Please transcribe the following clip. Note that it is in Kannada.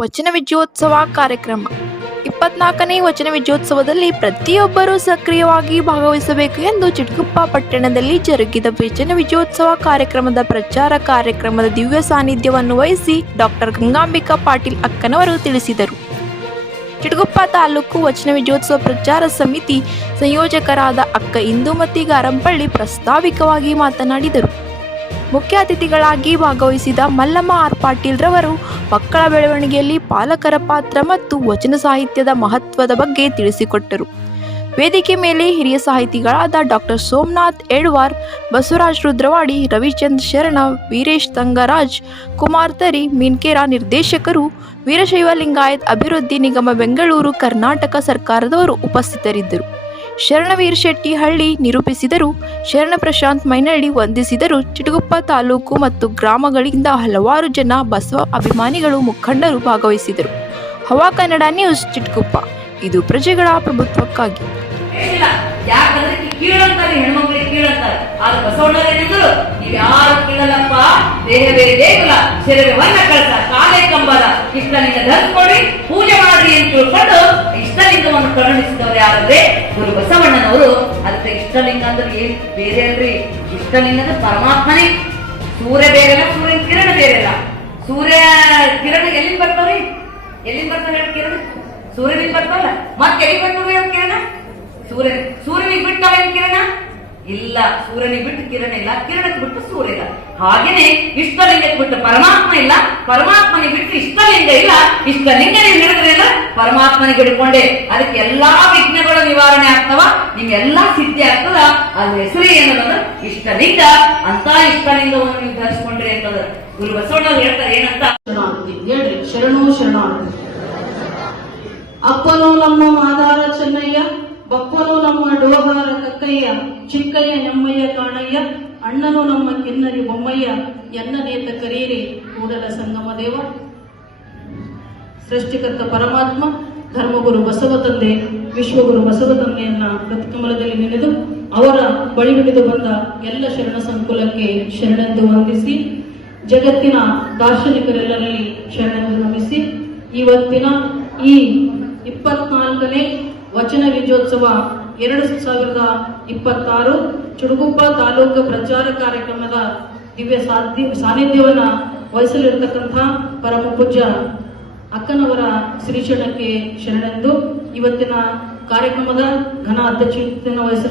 ವಚನ ವಿಜಯೋತ್ಸವ ಕಾರ್ಯಕ್ರಮ 24ನೇ ವಚನ ವಿಜಯೋತ್ಸವದಲ್ಲಿ ಪ್ರತಿಯೊಬ್ಬರೂ ಸಕ್ರಿಯವಾಗಿ ಭಾಗವಹಿಸಬೇಕು ಎಂದು ಚಿಟಗುಪ್ಪ ಪಟ್ಟಣದಲ್ಲಿ ಜರುಗಿದ ವಚನ ವಿಜಯೋತ್ಸವ ಕಾರ್ಯಕ್ರಮದ ಪ್ರಚಾರ ಕಾರ್ಯಕ್ರಮದ ದಿವ್ಯ ಸಾನ್ನಿಧ್ಯವನ್ನು ವಹಿಸಿ ಡಾಕ್ಟರ್ ಗಂಗಾಂಬಿಕಾ ಪಾಟೀಲ್ ಅಕ್ಕನವರು ತಿಳಿಸಿದರು. ಚಿಟಗುಪ್ಪ ತಾಲೂಕು ವಚನ ವಿಜಯೋತ್ಸವ ಪ್ರಚಾರ ಸಮಿತಿ ಸಂಯೋಜಕರಾದ ಅಕ್ಕ ಇಂದುಮತಿ ಗಾರಂಪಳ್ಳಿ ಪ್ರಾಸ್ತಾವಿಕವಾಗಿ ಮಾತನಾಡಿದರು. ಮುಖ್ಯ ಅತಿಥಿಗಳಾಗಿ ಭಾಗವಹಿಸಿದ ಮಲ್ಲಮ್ಮ ಆರ್ ಪಾಟೀಲ್ ರವರು ಮಕ್ಕಳ ಬೆಳವಣಿಗೆಯಲ್ಲಿ ಪಾಲಕರ ಪಾತ್ರ ಮತ್ತು ವಚನ ಸಾಹಿತ್ಯದ ಮಹತ್ವದ ಬಗ್ಗೆ ತಿಳಿಸಿಕೊಟ್ಟರು. ವೇದಿಕೆ ಮೇಲೆ ಹಿರಿಯ ಸಾಹಿತಿಗಳಾದ ಡಾಕ್ಟರ್ ಸೋಮನಾಥ್ ಎಡ್ವಾರ್, ಬಸವರಾಜ್ ರುದ್ರವಾಡಿ, ರವಿಚಂದ್ರ ಶರಣ, ವೀರೇಶ್ ತಂಗರಾಜ್, ಕುಮಾರ್ ತರಿ, ಮೀನ್ಕೇರ ನಿರ್ದೇಶಕರು, ವೀರಶೈವ ಲಿಂಗಾಯತ್ ಅಭಿವೃದ್ಧಿ ನಿಗಮ ಬೆಂಗಳೂರು ಕರ್ನಾಟಕ ಸರ್ಕಾರದವರು ಉಪಸ್ಥಿತರಿದ್ದರು. ಶರಣವೀರ್ ಶೆಟ್ಟಿ ಹಳ್ಳಿ ನಿರೂಪಿಸಿದರು. ಶರಣ ಪ್ರಶಾಂತ್ ಮೈನಳ್ಳಿ ವಂದಿಸಿದರು. ಚಿಟಗುಪ್ಪ ತಾಲೂಕು ಮತ್ತು ಗ್ರಾಮಗಳಿಂದ ಹಲವಾರು ಜನ ಬಸವ ಅಭಿಮಾನಿಗಳು ಮುಖಂಡರು ಭಾಗವಹಿಸಿದರು. ಹವಾ ಕನ್ನಡ ನ್ಯೂಸ್ ಚಿಟಗುಪ್ಪ, ಇದು ಪ್ರಜೆಗಳ ಪ್ರಭುತ್ವಕ್ಕಾಗಿ. ಪೂಜೆ ಮಾಡ್ರಿ ಅಂತ ತಿಳ್ಕೊಂಡು ಇಷ್ಟಲಿಂಗವನ್ನು ಕರುಣಿಸಿದವರು ಯಾರಂದ್ರೆ ಗುರು ಬಸವಣ್ಣನವರು. ಅದಕ್ಕೆ ಇಷ್ಟಲಿಂಗ ಅಂದ್ರೆ ಬೇರೆ ಅಲ್ರಿ, ಇಷ್ಟಲಿಂಗ ಅಂದ್ರೆ ಪರಮಾತ್ಮನೇ. ಸೂರ್ಯ ಬೇರೆಲ್ಲ, ಸೂರ್ಯನ ಕಿರಣ ಬೇರೆಲ್ಲ. ಸೂರ್ಯ ಕಿರಣ ಎಲ್ಲಿಂದ ಬರ್ತಾವ್ರಿ? ಎಲ್ಲಿಂದ ಬರ್ತಾವ ಕಿರಣ? ಸೂರ್ಯನಿಂದ ಬರ್ತಾವಲ್ಲ, ಮತ್ತೆ ಎಲ್ಲಿ ಬರ್ತಾವ ಕಿರಣ? ಸೂರ್ಯನಿಗೆ ಬಿಟ್ಟವ ಕಿರಣ ಇಲ್ಲ. ಸೂರ್ಯನಿಗೆ ಬಿಟ್ಟು ಕಿರಣ ಇಲ್ಲ, ಕಿರಣಕ್ಕೆ ಬಿಟ್ಟು ಸೂರ್ಯ ಇಲ್ಲ. ಹಾಗೇನೆ ಇಷ್ಟಲಿಂಗಕ್ಕೆ ಬಿಟ್ಟು ಪರಮಾತ್ಮ ಇಲ್ಲ, ಪರಮಾತ್ಮನಿಗೆ ಬಿಟ್ಟು ಇಷ್ಟಲಿಂಗ ಇಲ್ಲ. ಇಷ್ಟಲಿಂಗ ನೀವು ಹಿಡಿದ್ರಿಲ್ಲ, ಪರಮಾತ್ಮನಿಗೆ ಹಿಡ್ಕೊಂಡೆ. ಅದಕ್ಕೆ ಎಲ್ಲಾ ವಿಘ್ನಗಳು ನಿವಾರಣೆ ಆಗ್ತಾವ, ನಿಮ್ಗೆಲ್ಲಾ ಸಿದ್ಧಿ ಆಗ್ತದ. ಅದ್ರ ಹೆಸರು ಏನಂದ್ರೆ ಇಷ್ಟಲಿಂಗ. ಅಂತ ಇಷ್ಟಲಿಂಗವನ್ನು ನೀವು ಧರಿಸ್ಕೊಂಡ್ರಿ ಅಂತಂದ್ರೆ ಗುರು ಬಸವಣ್ಣ ಹೇಳ್ತಾರೆ ಏನಂತ ಹೇಳ್ರಿ. ಶರಣು ಶರಣಾರ್ಥಿ. ಅಪ್ಪನು ನಮ್ಮ ಮಾದಾರ ಚೆನ್ನಯ್ಯ, ಬಪ್ಪನು ನಮ್ಮ ಡೋಹಾರ ಕಕ್ಕಯ್ಯ, ಚಿಕ್ಕಯ್ಯ ನಮ್ಮಯ್ಯ ಕಾಣಯ್ಯ, ಅಣ್ಣನು ನಮ್ಮ ಕಿನ್ನರಿ ಬೊಮ್ಮಯ್ಯ, ಎನ್ನನೇತ ಕರೀರಿ ಕೂಡಲ ಸಂಗಮ ದೇವ. ಸೃಷ್ಟಿಕರ್ತ ಪರಮಾತ್ಮ, ಧರ್ಮಗುರು ಬಸವ ತಂದೆ, ವಿಶ್ವಗುರು ಬಸವ ತಂದೆಯನ್ನ ಪ್ರತಿಕಮಲದಲ್ಲಿ ನೆನೆದು ಅವರ ಬಳಿ ಹಿಡಿದು ಬಂದ ಎಲ್ಲ ಶರಣ ಸಂಕುಲಕ್ಕೆ ಶರಣೆಂದು ವಂದಿಸಿ, ಜಗತ್ತಿನ ದಾರ್ಶನಿಕರೆಲ್ಲರಲ್ಲಿ ಶರಣೆಂದು ನಮಿಸಿ, ಇವತ್ತಿನ ಈ 24ನೇ ವಚನ ವಿಜಯೋತ್ಸವ 2026 ಚಿಟಗುಪ್ಪ ತಾಲೂಕು ಪ್ರಚಾರ ಕಾರ್ಯಕ್ರಮದ ದಿವ್ಯ ಸಾನ್ನಿಧ್ಯವನ್ನ ವಹಿಸಲಿರ್ತಕ್ಕಂಥ ಪರಮ ಪೂಜ್ಯ ಅಕ್ಕನವರ ಶ್ರೀಚರಣಕ್ಕೆ ಶರಣೆಂದು ಇವತ್ತಿನ ಕಾರ್ಯಕ್ರಮದ ಘನ ಅಧ್ಯಕ್ಷತೆಯನ್ನು ವಹಿಸ